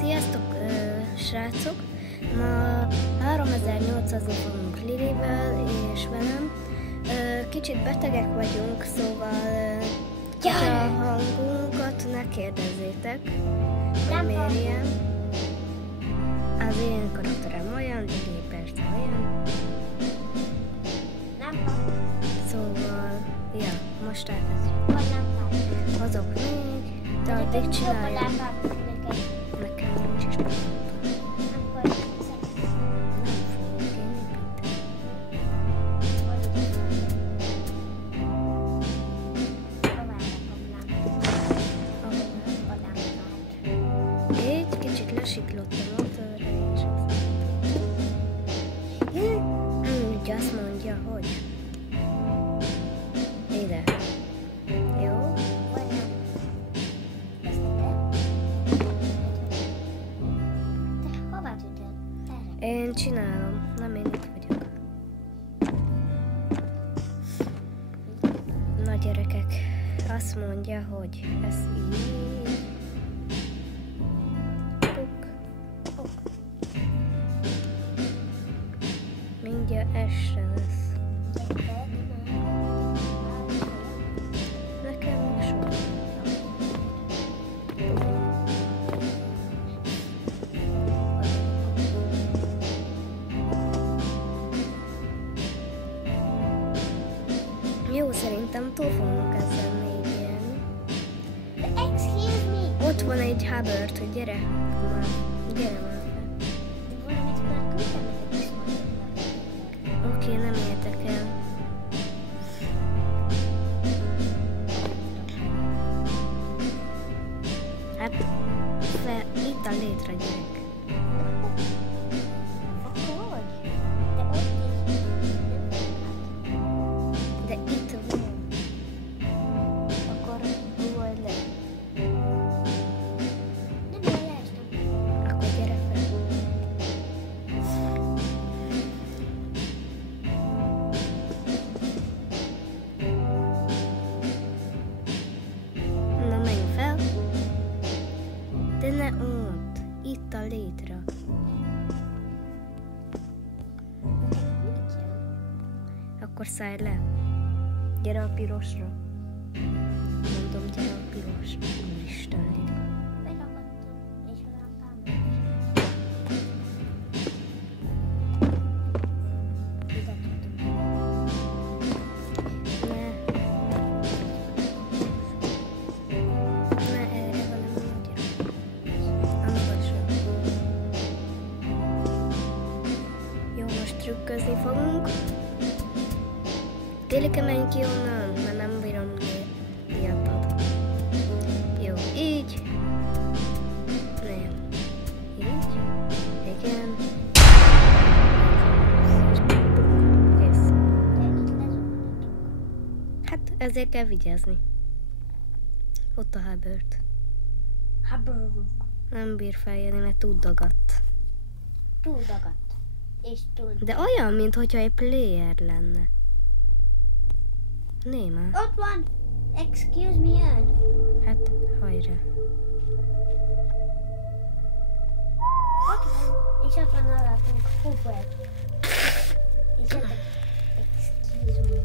Sziasztok, srácok! Ma 3800-on fogunk Lilivel és velem. Kicsit betegek vagyunk, szóval a hangunkat ne kérdezzétek, hogy miért ilyen. Az én karakterem olyan, Lili persze olyan. Szóval, ja, most elkezdjük. Hozok még, de addig csináljuk. Nekem nincs is pont. Így kicsit lesiklott a motorra, és úgy azt mondja, hogy ide. Jó? Én csinálom, nem én itt vagyok. Na gyerekek, azt mondja, hogy ez így. Mindjárt este lesz. Nekem meg sok. Jó, szerintem túl fogunk ezzel még élni. Excuse me! Ott van egy Hubbard, hogy gyere már, gyere már fel. Valamit már küldtem neked is majd. Oké, nem értek el. Hát, itt a létre, gyerek. Akkor hogy? De ott is. De itt van. Akkor vagy le. Nem jeleztem. Akkor gyere fel. Na, menj fel. De ne ott. Itt a létre. Akkor szállj le. Gyere a pirosra. Mondom, gyere a pirosra. Úristen, Lili. Beragadtam, és a lámpám ide tudtam. Ne erre, hanem úgy. A magasra. Jó, most trükközni fogunk. Télike, menj ki onnan, mert nem bírom miattad. Jó, így. Nem. Így. Igen. Kész. De itt lezúgtatok. Hát ezért kell vigyázni. Ott a Hubbard. Habruguk. Nem bír feljönni, mert túl dagadt. Túl dagadt. És túl... De olyan, mintha egy player lenne. Néma. Ott van! Excuse me, jön! Hát, hajrá. Ott van! És ott van alattunk Hubert. És ott excuse me,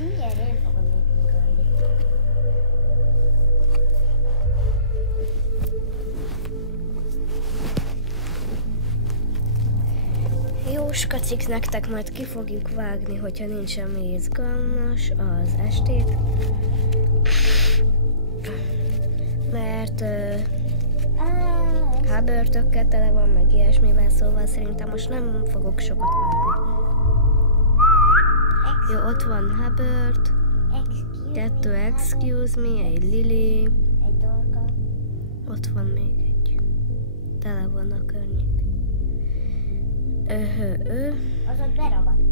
mindjárt én fogom őt megölni. Jóskacik, nektek majd ki fogjuk vágni, hogyha nincs semmi izgalmas az estét. Mert Hubbardökkel tele van, meg ilyesmivel, szóval szerintem most nem fogok sokat vágni. Jó, ott van Hubbard, kettő excuse me, egy Lili, Egy dorka. ott van még egy. Tele van a környék. Az ott beragadt.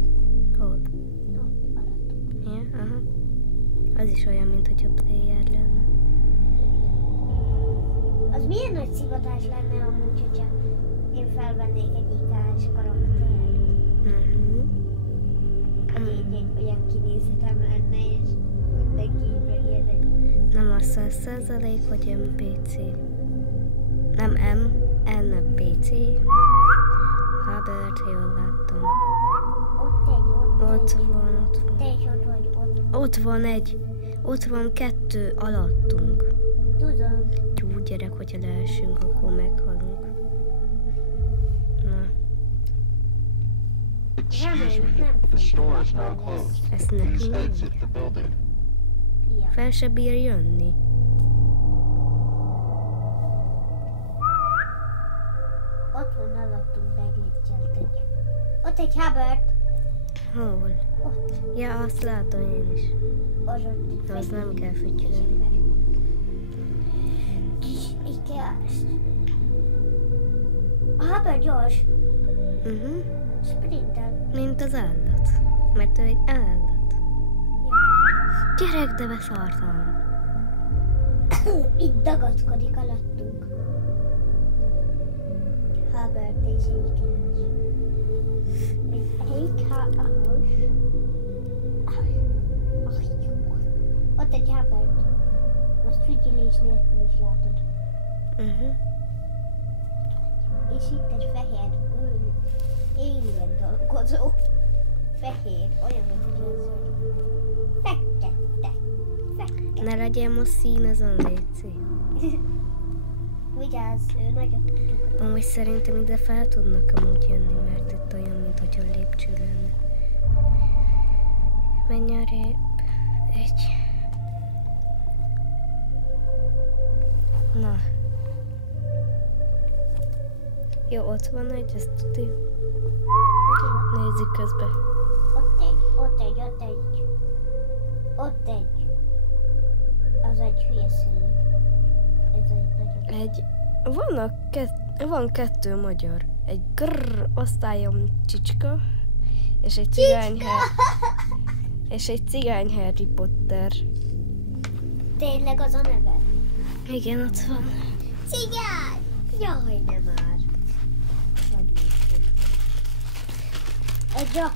Hol? No, alattunk. Ja, aha. Az is olyan, mint hogyha player lenne. Az milyen nagy szivatás lenne amúgy, hogyha én felvennék egy IK-s karaktert. Így egy olyan kinézetem lenne, és mindenki 100%, hogy MPC. Nem NPC. Hubbard, jól láttam. Ott van. Te is ott vagy, ott. Ott van 2 alattunk. Tudom. Jó gyerek, hogyha leesünk, akkor meghalunk. Na, The store is now closed. ezt Please nekünk exit mondja. the building. Ja. Fel se bír jönni. Ott van alattunk beglitchelt egy. Ott egy Hubbard. Hol? Ott. Ja, azt látom én is. Ott. Az nem kell fütyülni. Kis ikás. A Hubbard gyors. Sprintel. Mint az állat. Mert ő egy állat. Gyerek, de beszartam. Itt dagaszkodik alattunk. Hubbard és ikás. Egy ikás. Ott egy Hubbard. Most fütyülés nélkül is látod. És itt egy fehér alien dolgozó. Fehér, olyan, mint hogy az fekete. Ne legyen most színezon, léci. Vigyázz, ő nagyot tudjuk. Amúgy szerintem ide fel tudnak amúgy jönni, mert itt olyan, mint hogyha lépcső lenne. Menj arrébb. Egy. Na. Jó, ott van egy, ezt tudja. Nézzük közben. Ott egy. Az egy hülye színű. Ez egy nagyon... Van 2 magyar. Egy grrr osztályom csicska, és egy cigány és egy cigány Harry Potter. Tényleg az a neve? Igen, ott van. Cigány! Jaj, nem már. Egy a...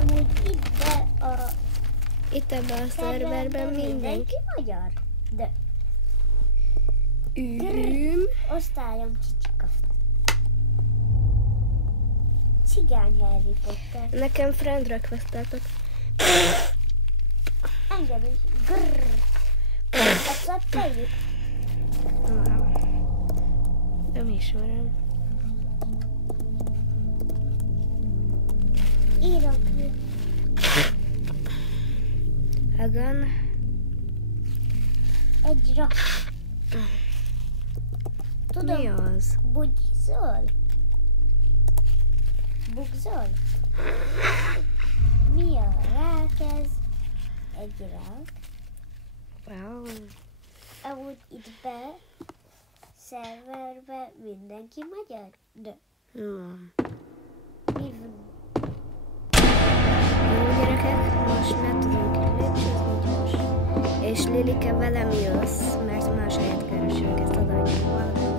Amúgy Itt ebben a szerverben mindenki. magyar. De osztályom csicska. Cigány Harry Potter. Nekem friend requesteltek. Engem is. Grrr. Ezt adtad? Nem ismerem. Írok. Hagan. Egy rak. Tudom, Mi az? bugzol? Bugzol? Mi a rák ez? Egy rák. Wow. Amúgy itt be, szerverbe mindenki magyar? De mi van? Jó gyerekek, most meg tudunk lépcsőzni gyors. És Lilike velem jössz, mert más helyet keresünk, ezt odaadjuk valakinek.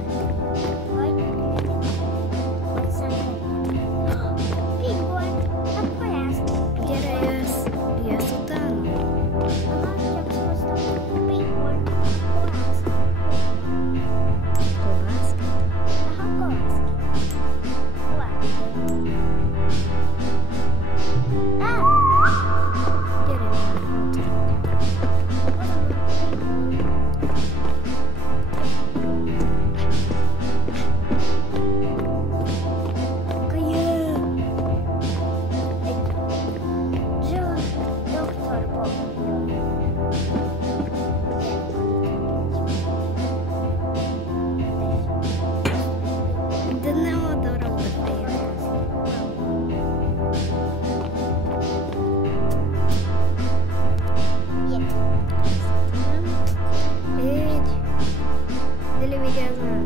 Pingol, a pajász. Gyere, jössz utána? Csak hoztam. Pingol, pajász. Kovászki? Aha, pajász. Gyere, de nem oda rakd a fejemhez. Így. Lili, vigyázz már.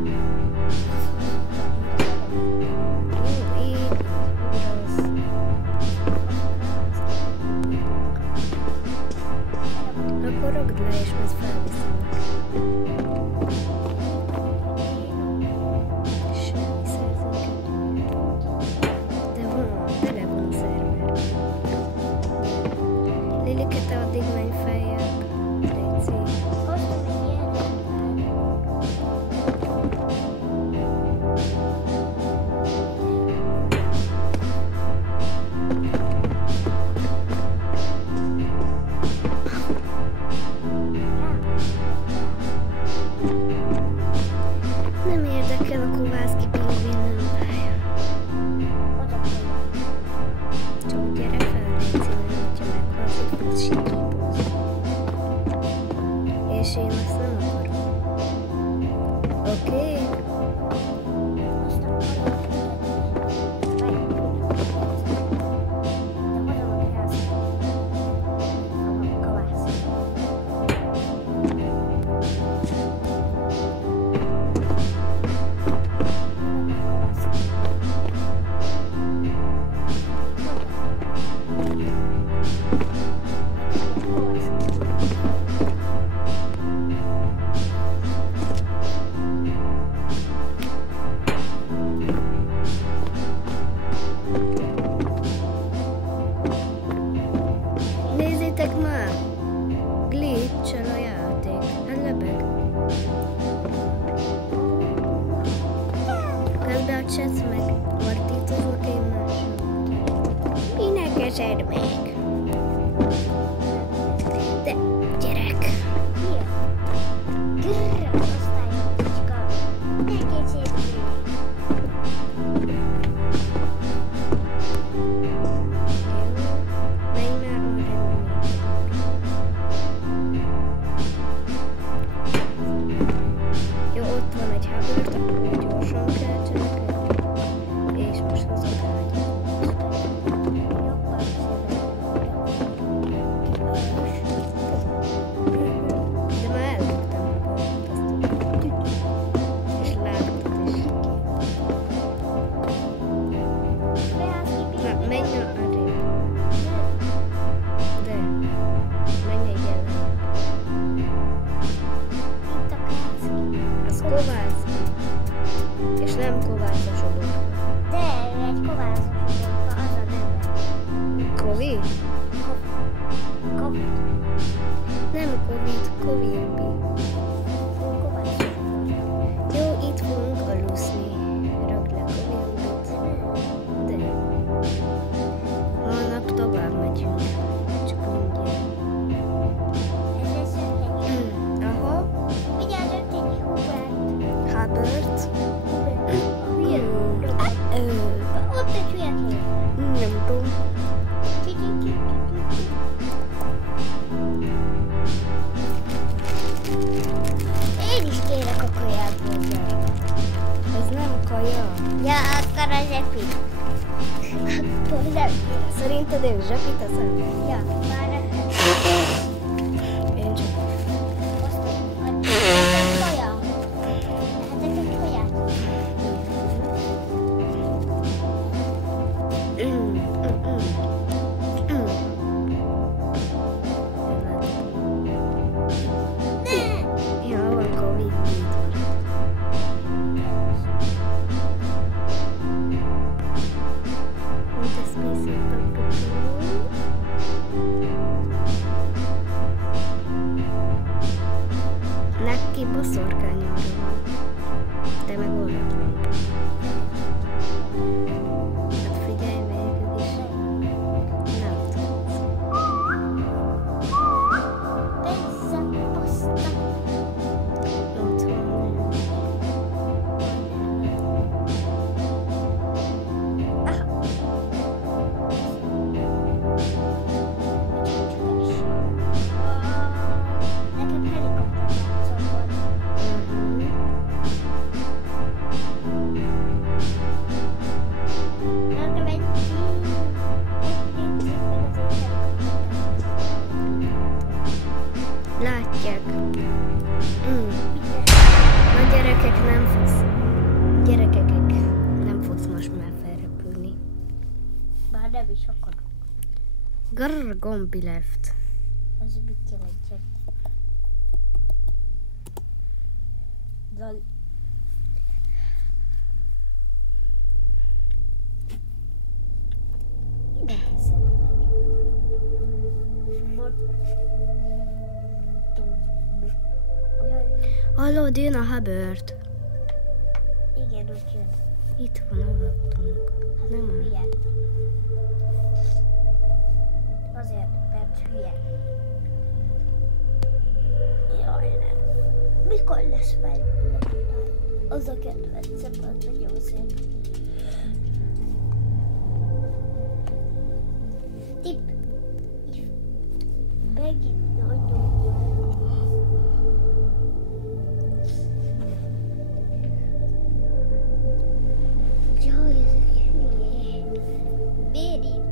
Jó, így. Rossz. Akkor ragd le, és majd felviszem. Semmi szerzőket. De van, tele van a szerver. Lilike, te addig menj feljebb. Léci. Hoztam egy ilyen rendet. Nem érdekel a Kovászki pingvin, nem bája. Oda fogom. Csak gyere fel, Léci, mert hogyha meghalsz, akkor sikítóz. És én azt nem akarom. Oké? Hoztam valami. Várj. De hozom a krászt. A kovász. Nézzétek már! Glitch-el a játék. Hát lebeg. Közben a chat meg ordítoznak egymással. Minek esed meg? De gyerek! Hier. Grrr, osztályom, kicska. Ne kétségd meg. Menj már arra, jó, ott van egy Hubbard, akkor gyorsan kell cselekedni. És most hozok ágyat. Jobban De már ellöktem a Hubbardot, és láttad is. Na, menj arrébb. De, menj egy ellen. Itt a krászki. Az Kovászki. És nem Kovács a soborka. De ő egy kovászos uborka, az a neve. Kovi? Covid. Nem Covid, Kovilbi. Kovászos uborka. Jó, itt fogunk aluszni. Rakd le Kovilbit. De. Holnap tovább megyünk. Csak mindjárt. Ez egy szörnyeg. Aha, Vigyázz, ott egy Hubert. Hubbard. Hülye. Ö, Ott egy hülye kép. nem tudom. Én is kérek a kajából, gyere. Ez nem kaja. Ja, akkor a zsepi. Akkor zsepi. Szerinted én zsepit eszem? Ja, már lehet. Én csak. Egy kaja. Lehetek egy kaját? Ne! Ja, van Covid. Mint a Space Neki boszorkányomra van. De meg orrod van. Hát figyelj végül is. Nem tudsz. Persze, paszta. Ott van. Nekem helikopter játszom volt. Nekem egy Látják. A gyerekek nem fogsz. Gyerekek, nem fogsz most már felrepülni. Már nem is akarok. Grrr, gombi left. Ez mit jelentsen? Dal. Ide teszed meg. Hallod, jön a Hubbard. Igen, ott jön. Itt van alattunk. Hát Nem áll. hülye. Azért, mert hülye. Jaj, nem. Mikor lesz már az a kedvencem, az nagyon szép. Tipp. Megint nagyon jó. Jaj, ezek hülye. Miért így?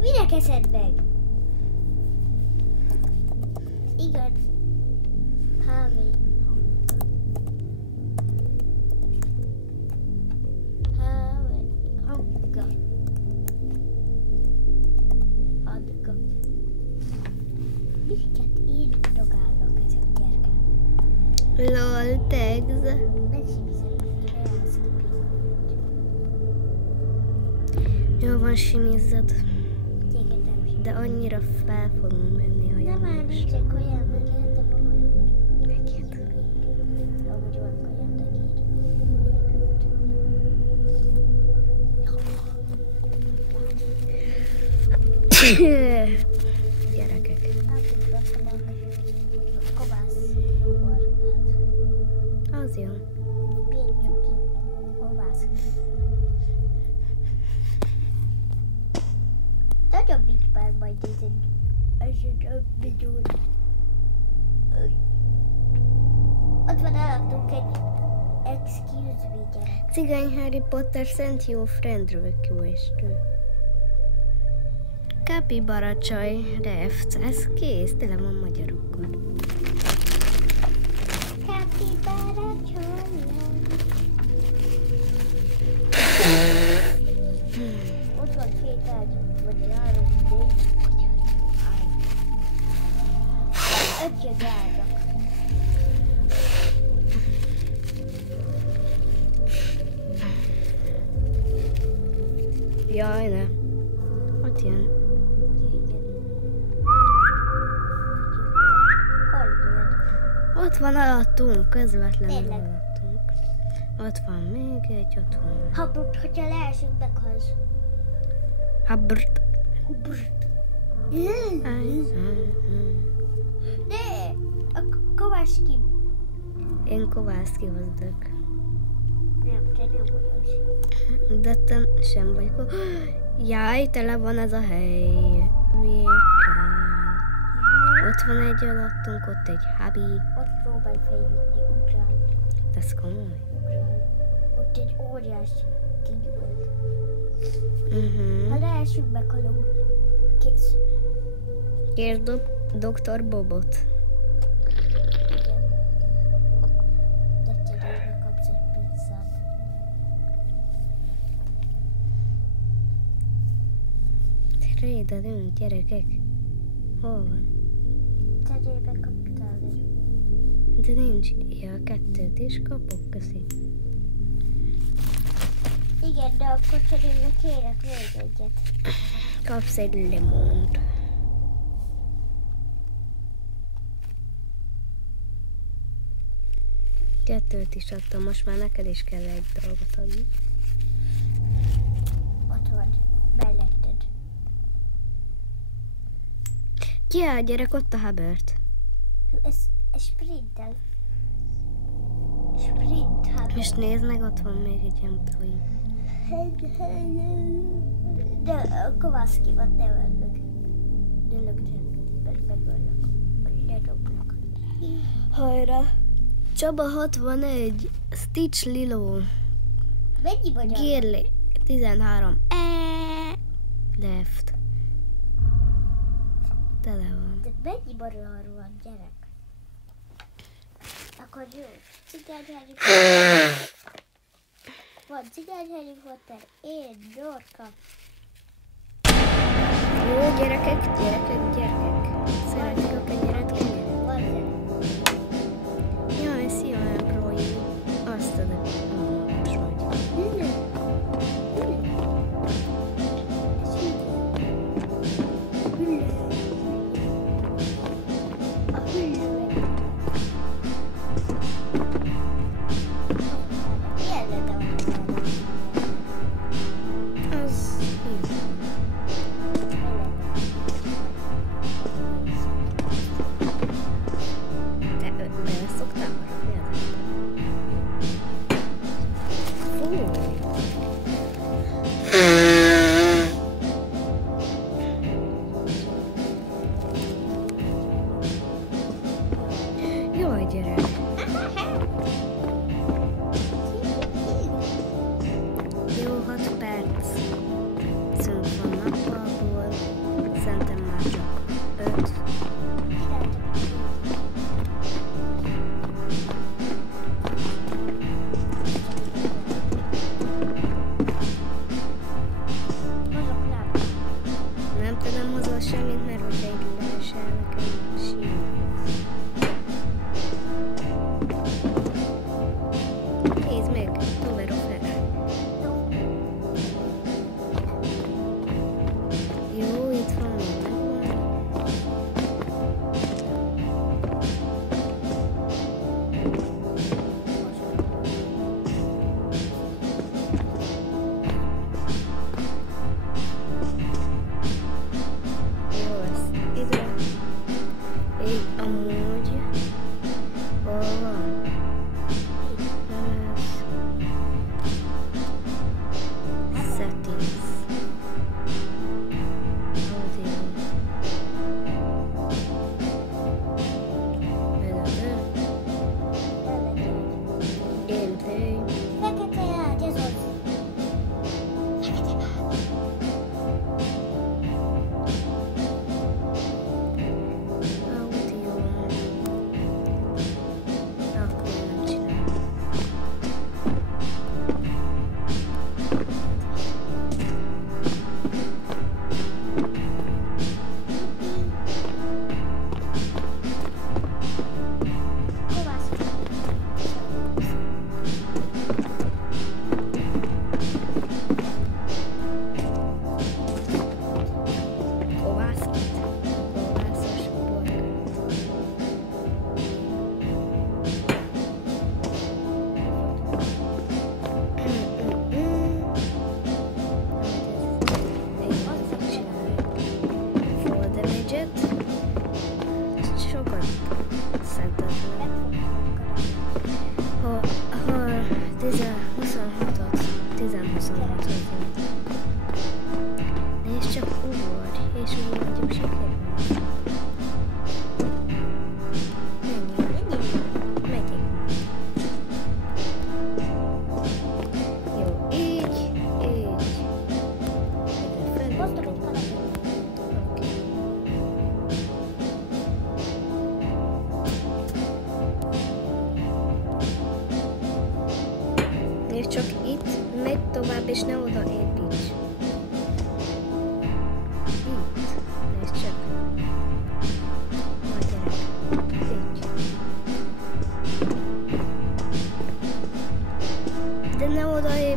Minek eszed meg? Igen. Hávé. Hávé. Hanga. Hanga. Miket én dogálnak ezek gyerek? Lol, tags. Jó van, simizzad. De annyira fel fogunk menni, hogy Nem már nincsen kajám, meg lehet a komolyan. neked. Amúgy van kajám, de Gyerekek. átudottam a kovász uborkát. Az jó. Péntyuki kovász. Nagyobb itt már majd ez több videót. Ott van eladtunk egy excuse me gyerek. Cigány Harry Potter szent jó friend request. Capybara csaj, refc, ez kész, tele van magyarokkal. Capybara csaj. Ott van két ágy, vagy három, négy, vagy öt ágyak. Jaj, ne. Ott jön. Hol jön? Ott van alattunk, közvetlenül Tényleg? alattunk. Ott van még egy, ott van még. Haburt, hogyha leesünk, meghalsz. Hubbard. Huburt. De a Kováski. Én Kovászki hozzak. Nem, te nem vagy az. De te sem vagy. Jaj, tele van ez a hely. Végkel. Ott van egy alattunk, ott egy hubby. Ott próbál feljutni, ugrál, Ez komoly. ugrál. Ott egy óriás kinyúlt. Uh-huh. Ha leesünk, meghalunk. Kész. És Dr. Bobot. Igen. De cserébe kapsz egy pizzát. Rédedünk, gyerekek. Hol van? Cserébe kaptál egy. De nincs. Ja, kettőt is kapok, köszi. Igen, de akkor cserébe kérek még egyet. Kapsz egy limont. Kettőt is adtam, most már neked is kell egy dolgot adni. Ott van, melletted. Ki a gyerek, ott a Hubbard. Ez sprintel. Sprint hát. És nézd meg, ott van még egy employee. De a Kovászki van, ne öld meg. Ne lögd mert megöllök. Ne dobnak. Hajrá! Csaba 61, Stitch Lilo, Mennyi magyar? Girly 13, Left. Tele van. De mennyi magyar van, gyerek? Akkor jó. Cigány Harry Potter. Van Cigány Harry Potter. Én, Dorka. Jó, gyerekek. Szeretnék a kenyeret kérni? Van zene. Jaj, szia, employee. Azt adok. Most vagy. A hülye.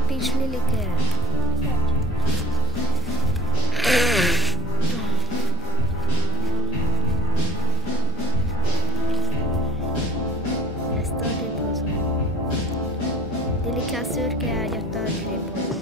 Pics Lilike. Ezt arrébb hozom. Lilike a szürke ágyat arrébb hozom.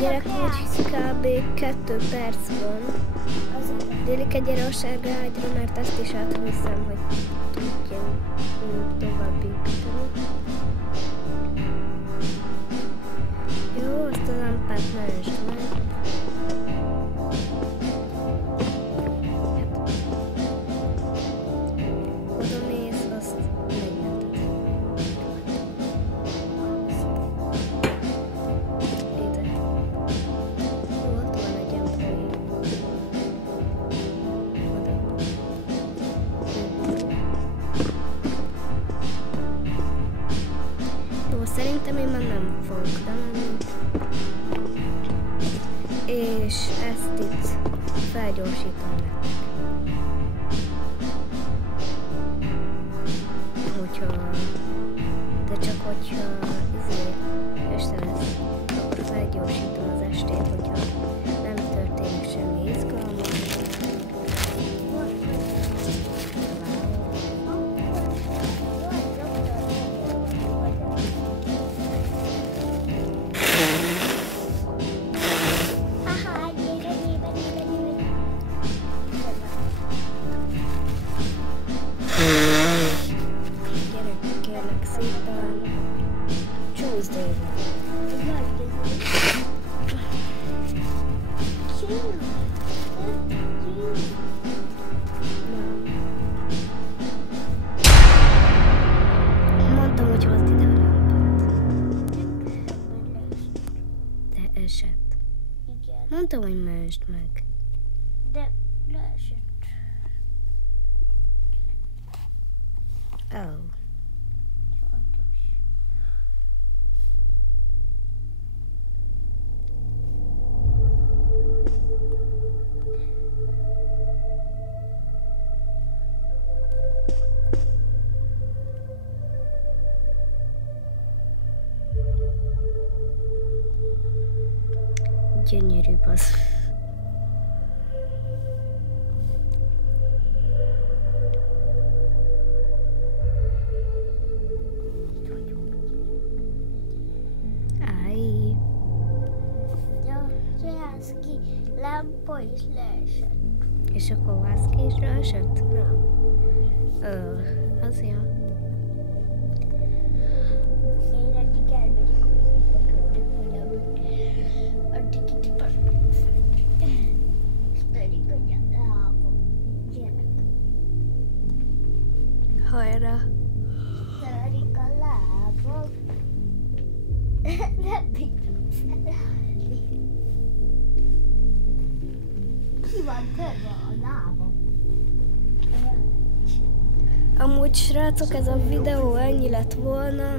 Gyerek, úgy kb. 2 perc van. Lilike, gyere a sárga ágyra, mert ezt is átviszem, hogy tudjunk tovább építeni. Jó, azt a lámpát mentsd meg. Oda mész, azt megmented. Ide. Jó, ott van egy employee. Oda. Jó, szerintem én már nem fogok bemenni. És ezt itt felgyorsítom nektek. De csak hogyha este lesz, akkor felgyorsítom az estét, hogyha nem történik semmi izgalmas. Kérlek szépen, Tuesday van. Mondtam, hogy hozd ide a lámpát. De esett. Igen, Mondtam, hogy mentsd meg. de leesett. Oh. Sajnos. Gyönyörű basz. Áj. Ja, Jászki lámpa is leesett. És akkor Vászki is ráesett? Nem. Az jó. Én eddig elmegyek, hogy küldök valamit. Addig itt van. És pedig a lábam. Gyerek. Hajrá. Törik a lábam. Nem bírom felállni. Ki van törve a lábam? Amúgy srácok, ez a videó ennyi lett volna.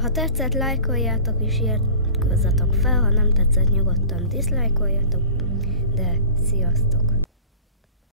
Ha tetszett, lájkoljátok és iratkozzatok fel, ha nem tetszett, nyugodtan diszlájkoljatok. De sziasztok!